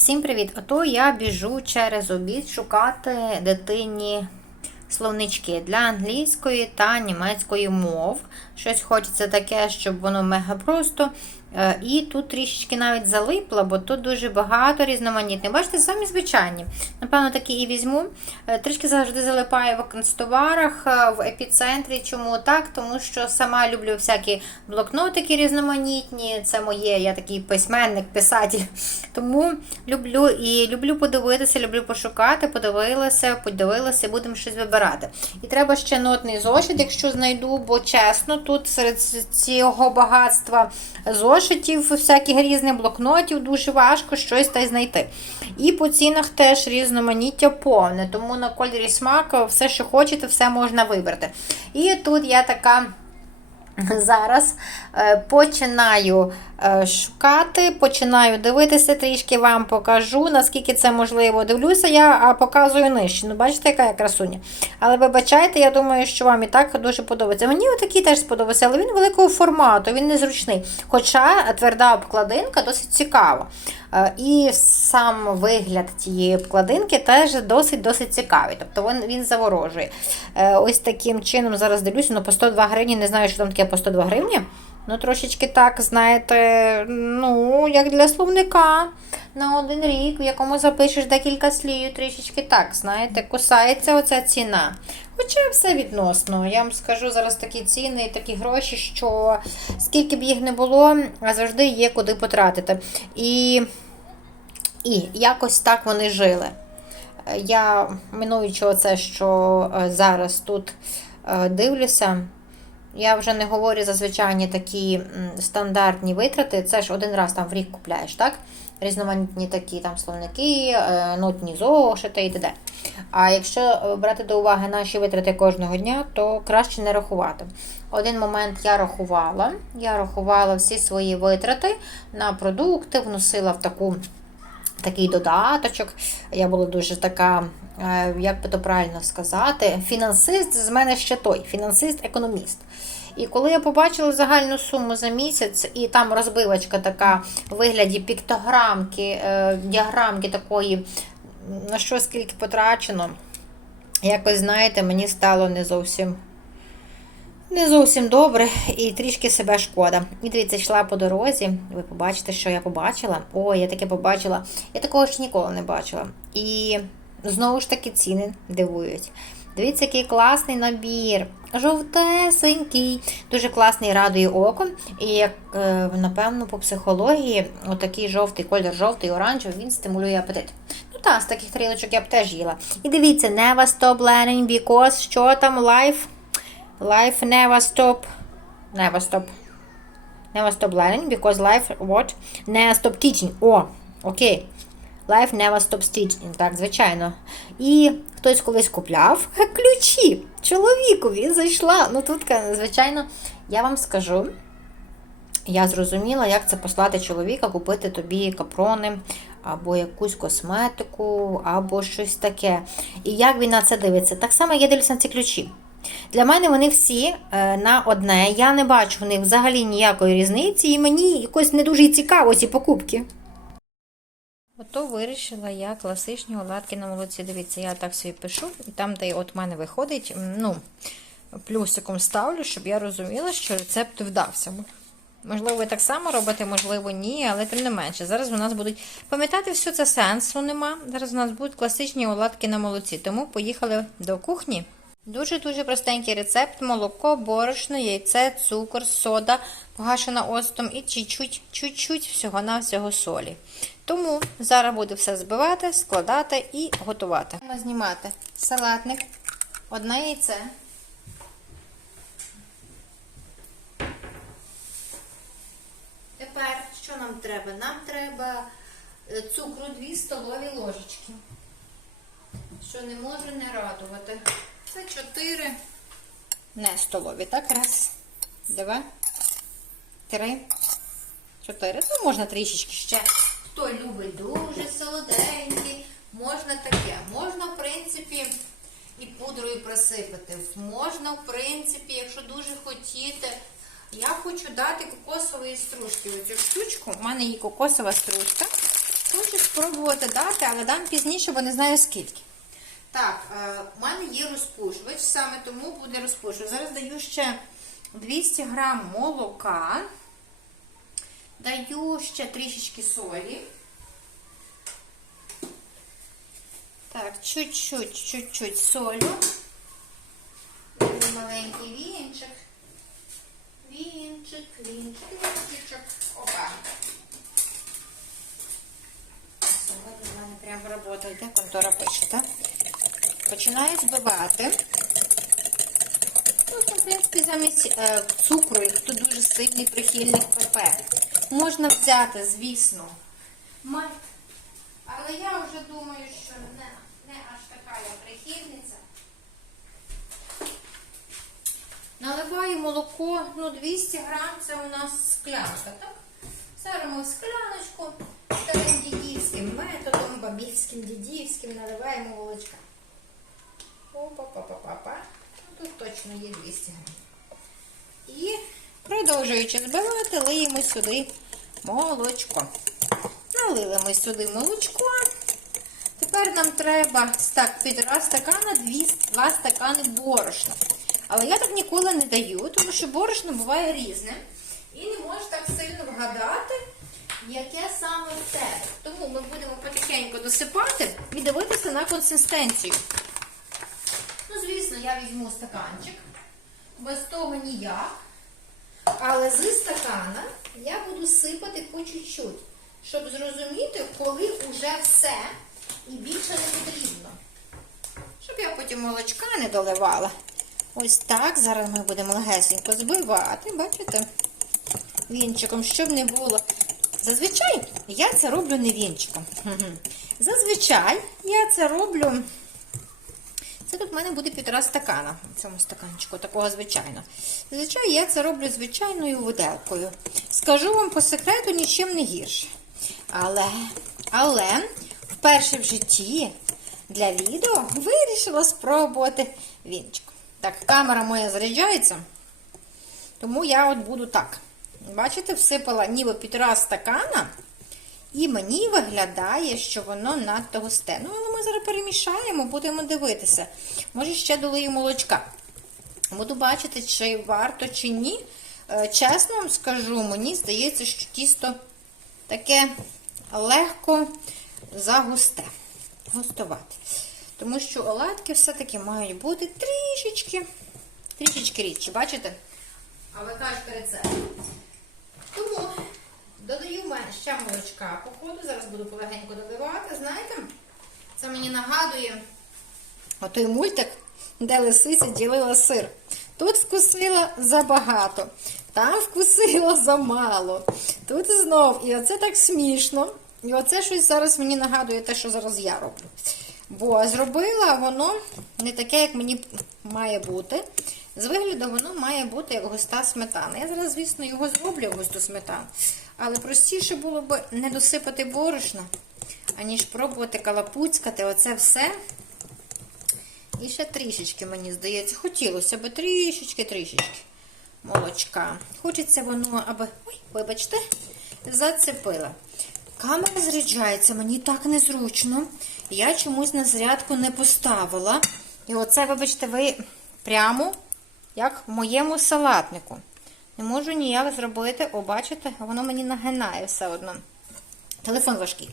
Всім привіт! Ото я біжу через обід шукати дитині словнички для англійської та німецької мов. Щось хочеться таке, щоб воно мега просто. Е, І тут трішечки навіть залипло, бо тут дуже багато різноманітних. Бачите, самі звичайні. Напевно, такі і візьму. Е, Трішки завжди залипаю в канцтоварах, е, в епіцентрі. Чому так? Тому що сама люблю всякі блокнотики різноманітні. Це моє, я такий письменник, писатель. Тому люблю і люблю подивитися, люблю пошукати, подивилася, подивилася, будемо щось вибирати. І треба ще нотний зошит, якщо знайду, бо чесно, тут серед цього багатства зошитів, всяких різних блокнотів, дуже важко щось та й знайти. І по цінах теж різноманіття повне, тому на кольорі смак все, що хочете, все можна вибрати. І тут я така. Зараз е, починаю е, шукати, починаю дивитися, трішки вам покажу, наскільки це можливо. Дивлюся, я показую нижче. Ну, бачите, яка я красуня. Але вибачайте, я думаю, що вам і так дуже подобається. Мені отакий теж сподобався, але він великого формату, він незручний. Хоча тверда обкладинка досить цікава. Е, І сам вигляд тієї обкладинки теж досить-досить цікавий. Тобто він, він заворожує. Е, Ось таким чином зараз дивлюся, ну по 102 гривні, не знаю, що там таке по 102 гривні. Ну, трошечки так, знаєте, ну, як для словника на один рік, в якому запишеш декілька слів, трішечки так, знаєте, кусається оця ціна. Хоча все відносно. Я вам скажу зараз такі ціни і такі гроші, що скільки б їх не було, завжди є куди потратити. І, і якось так вони жили. Я минуючи оце, що е, зараз тут е, дивлюся. Я вже не говорю за звичайні такі стандартні витрати. Це ж один раз там в рік купляєш, так? Різноманітні такі там словники, е, нотні зошити і т.д. А якщо е, брати до уваги наші витрати кожного дня, то краще не рахувати. Один момент я рахувала. Я рахувала всі свої витрати на продукти, вносила в таку такий додаточок. Я була дуже така, е, як би то правильно сказати, фінансист з мене ще той, фінансист-економіст. І коли я побачила загальну суму за місяць, і там розбивочка така в вигляді піктограмки, е, діаграмки такої, на що скільки потрачено, якось, знаєте, мені стало не зовсім. Не зовсім добре і трішки себе шкода. І дивіться, йшла по дорозі. Ви побачите, що я побачила. О, я таке побачила. Я такого ще ніколи не бачила. І знову ж таки ціни дивують. Дивіться, який класний набір. Жовтесенький, дуже класний радує око. І як, е, напевно, по психології, отакий жовтий колір, жовтий, оранжевий, він стимулює апетит. Ну так, з таких тарілочок я б теж їла. І дивіться, never stop learning because що там life? Life never stop. Never stop. Never stop learning because life what? Never stop teaching. О, окей. Life never stops teaching. Так, звичайно. І хтось колись купляв ключі. Чоловікові зайшла. Ну тут, звичайно, я вам скажу. Я зрозуміла, як це послати чоловіка купити тобі капрони, або якусь косметику, або щось таке. І як він на це дивиться. Так само я дивлюся на ці ключі. Для мене вони всі е, на одне. Я не бачу в них взагалі ніякої різниці, і мені якось не дуже цікаво ці покупки. Ото вирішила я класичні оладки на молоці. Дивіться, я так собі пишу, і там, де от в мене виходить, ну, плюсиком ставлю, щоб я розуміла, що рецепт вдався. Можливо, ви так само робите, можливо, ні, але тим не менше. Зараз у нас будуть пам'ятати, все це сенсу нема. Зараз у нас будуть класичні оладки на молоці. Тому поїхали до кухні. Дуже-дуже простенький рецепт: молоко, борошно, яйце, цукор, сода, погашена оцтом і чуть-чуть, чуть-чуть всього-навсього солі. Тому зараз буду все збивати, складати і готувати. Будемо знімати салатник, одне яйце. Тепер що нам треба? Нам треба е, цукру 2 столові ложечки. Що не може не радувати. Це 4 не столові. Так, раз, два, три, чотири. Ну, можна трішечки ще. Хто любить дуже солоденький, можна таке. Можна, в принципі, і пудрою присипати. Можна, в принципі, якщо дуже хотіти. Я хочу дати кокосової стружки. Оцю штучку. У мене є кокосова стружка. Хочу спробувати дати, але дам пізніше, бо не знаю скільки. Так, е, у мене є розпушувач, саме тому буде розпушувач. Зараз даю ще 200 грам молока, даю ще трішечки солі. Так, чуть-чуть, чуть-чуть солю. Даю маленький вінчик. Вінчик, вінчик, вінчичок. Опа. Сьогодні в мене прямо робота йде, контора пише, так? Починаю збивати. Ну, в принципі, замість е, цукру, хто дуже сильний прихильник ПП. Можна взяти, звісно, мать. Але я вже думаю, що не, не аж така я прихильниця. Наливаю молоко, ну 200 грам це у нас склянка, так? Ми в скляночку старим дідівським методом, бабівським, дідівським наливаємо молочка. Опа-па-па-па-па. Ну, Тут точно є 200 грам. І продовжуючи збивати, лиємо сюди молочко. Налили ми сюди молочко. Тепер нам треба так, півтора стакана, дві, два стакани борошна. Але я так ніколи не даю, тому що борошно буває різне. І не можеш так сильно вгадати, яке саме тебе. Тому ми будемо потихеньку досипати і дивитися на консистенцію. Я візьму стаканчик. Без того ніяк. Але з стакана я буду сипати по чуть-чуть, щоб зрозуміти, коли вже все і більше не потрібно. Щоб я потім молочка не доливала. Ось так. Зараз ми будемо легесенько збивати, бачите? Вінчиком, щоб не було. Зазвичай я це роблю не вінчиком. Зазвичай я це роблю. Тут в мене буде півтора стакана в цьому стаканчику, такого звичайно. Зазвичай я це роблю звичайною виделкою. Скажу вам по секрету нічим не гірше. Але, але вперше в житті для відео вирішила спробувати вінчиком. Так, камера моя заряджається, тому я от буду так. Бачите, всипала ніби півтора стакана. І мені виглядає, що воно надто густе. Ну, ми зараз перемішаємо, будемо дивитися. Може, ще долию молочка. Буду бачити, чи варто, чи ні. Е, Чесно вам скажу, мені здається, що тісто таке легко загусте. Густувати. Тому що оладки все-таки мають бути трішечки, трішечки рідші. Бачите? А ви кажете рецепт. Тому додаю ме- ще молочка по ходу. Зараз буду полегенько доливати. Знаєте, це мені нагадує отой мультик, де лисиця ділила сир. Тут вкусила забагато, там вкусила замало. Тут знов. І оце так смішно. І оце щось зараз мені нагадує те, що зараз я роблю. Бо зробила воно не таке, як мені має бути. З вигляду воно має бути як густа сметана. Я зараз, звісно, його зроблю густу сметану. Але простіше було б не досипати борошна, аніж пробувати калапуцькати оце все. І ще трішечки, мені здається, хотілося б трішечки, трішечки молочка. Хочеться воно, аби, ой, вибачте, зацепила. Камера заряджається, мені так незручно. Я чомусь на зарядку не поставила. І оце, вибачте, ви прямо як в моєму салатнику. Не можу ніяк зробити, о, бачите, воно мені нагинає все одно. Телефон важкий.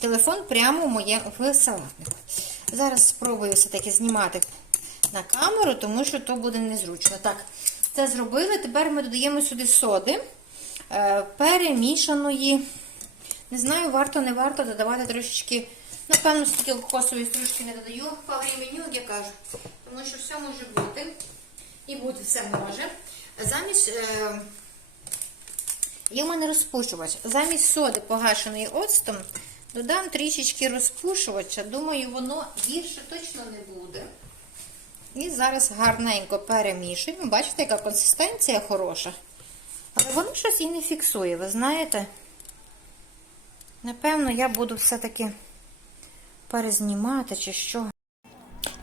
Телефон прямо в моє в салатнику. Зараз спробую все-таки знімати на камеру, тому що то буде незручно. Так, це зробили. Тепер ми додаємо сюди соди е, перемішаної. Не знаю, варто, не варто додавати трошечки. Напевно, стільки кокосової стружки не додаю. Паврі меню, як я кажу. Тому що все може бути. І бути все може. Замість. Е, Є в мене розпушувач. Замість соди погашеної оцтом додам трішечки розпушувача. Думаю, воно гірше точно не буде. І зараз гарненько перемішуємо. Бачите, яка консистенція хороша. Але воно щось і не фіксує, ви знаєте? Напевно, я буду все-таки перезнімати чи що.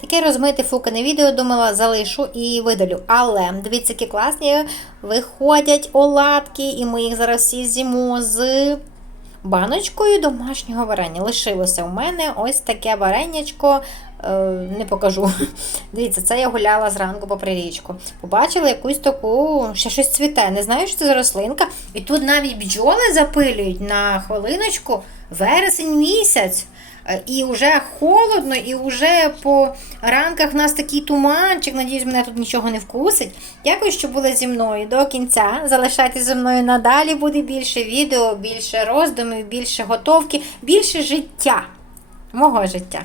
Таке розмите фукане відео, думала, залишу і видалю. Але дивіться, які класні виходять оладки, і ми їх зараз всі з'їмо з баночкою домашнього варення. Лишилося у мене ось таке варенячко. е, Не покажу. Дивіться, це я гуляла зранку по прирічку. Побачила якусь таку, ще щось цвіте. Не знаю, що це за рослинка. І тут навіть бджоли запилюють на хвилиночку вересень місяць. Е, І вже холодно, і вже по ранках в нас такий туманчик. Надіюсь, мене тут нічого не вкусить. Дякую, що були зі мною до кінця. Залишайтеся зі мною надалі. Буде більше відео, більше роздумів, більше готовки, більше життя. Мого життя.